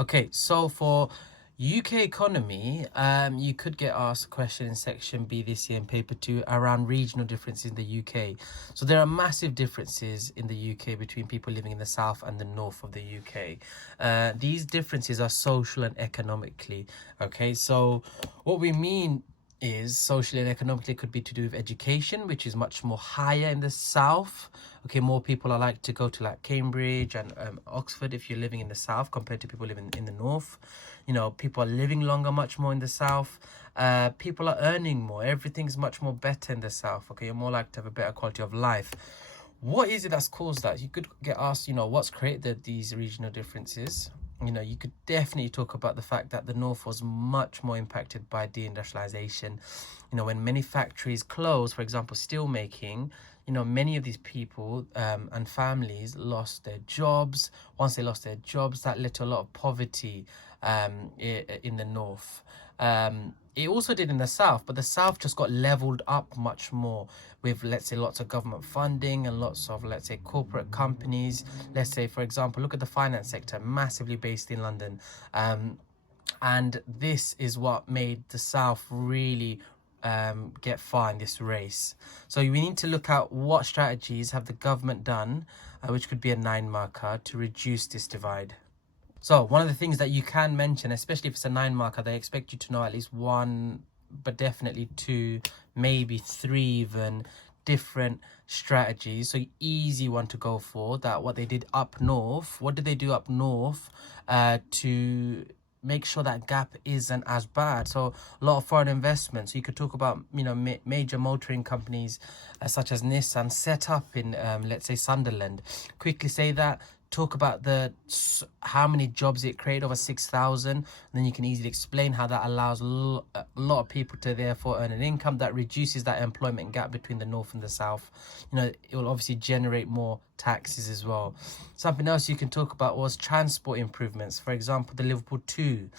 Okay, so for UK economy, you could get asked a question in section B this year in paper 2 around regional differences in the UK. So there are massive differences in the UK between people living in the south and the north of the UK. These differences are social and economically. Okay, so what we mean is socially and economically could be to do with education, which is much more higher in the south. Okay, more people are like to go to like Cambridge and Oxford if you're living in the south compared to people living in the north. You know, people are living longer much more in the south. People are earning more. Everything's much more better in the south. Okay, you're more likely to have a better quality of life. What is it that's caused that? You could get asked, you know, what's created these regional differences? You know, you could definitely talk about the fact that the north was much more impacted by deindustrialization. You know, when many factories closed, for example, steel making, you know, many of these people and families lost their jobs. Once they lost their jobs, that led to a lot of poverty in the north. It also did in the south, but the south just got leveled up much more with, let's say, lots of government funding and lots of, let's say, corporate companies. Let's say, for example, look at the finance sector, massively based in London. And this is what made the south really get far in this race. So we need to look at what strategies have the government done, which could be a 9 marker, to reduce this divide. So one of the things that you can mention, especially if it's a 9 marker, they expect you to know at least one, but definitely two, maybe three even, different strategies. So easy one to go for, that what they did up north. What did they do up north to make sure that gap isn't as bad? So a lot of foreign investment. So you could talk about, you know, major motoring companies such as Nissan set up in let's say Sunderland. Quickly say that, talk about how many jobs it created, over 6,000, and then you can easily explain how that allows a lot of people to therefore earn an income that reduces that employment gap between the north and the south. You know, it will obviously generate more taxes as well. Something else you can talk about was transport improvements. For example, the Liverpool 2. You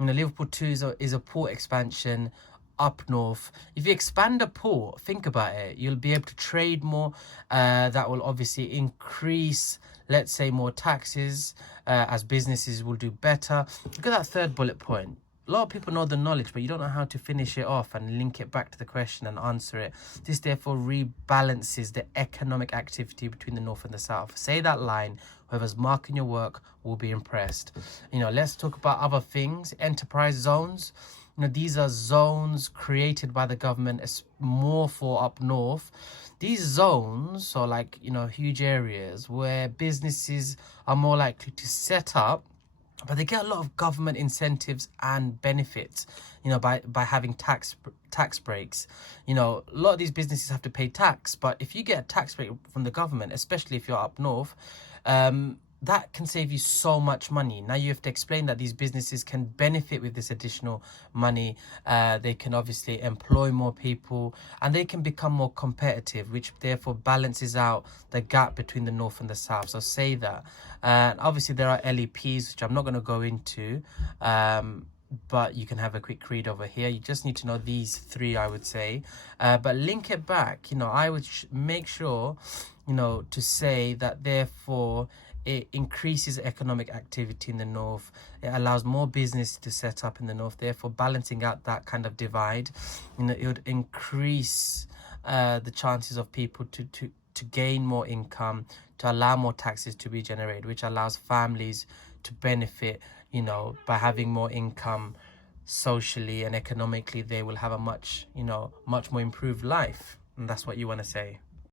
know, Liverpool 2 is a port expansion up north. If you expand a port, think about it, you'll be able to trade more. That will obviously increase, let's say, more taxes, as businesses will do better. Look at that third bullet point. A lot of people know the knowledge, but you don't know how to finish it off and link it back to the question and answer it. This therefore rebalances the economic activity between the north and the south. Say that line, whoever's marking your work will be impressed. You know, let's talk about other things. Enterprise zones. You know, these are zones created by the government, as more for up north. These zones are like, you know, huge areas where businesses are more likely to set up, but they get a lot of government incentives and benefits, you know, by having tax breaks. You know, a lot of these businesses have to pay tax, but if you get a tax break from the government, especially if you're up north, that can save you so much money. Now you have to explain that these businesses can benefit with this additional money. They can obviously employ more people and they can become more competitive, which therefore balances out the gap between the north and the south. So say that. And obviously there are LEPs, which I'm not going to go into, but you can have a quick read over here. You just need to know these three, I would say. But link it back. You know, I would make sure, you know, to say that therefore it increases economic activity in the north. It allows more business to set up in the north, therefore balancing out that kind of divide. You know, it would increase the chances of people to gain more income, to allow more taxes to be generated, which allows families to benefit, you know, by having more income. Socially and economically, they will have a much more improved life. And that's what you want to say.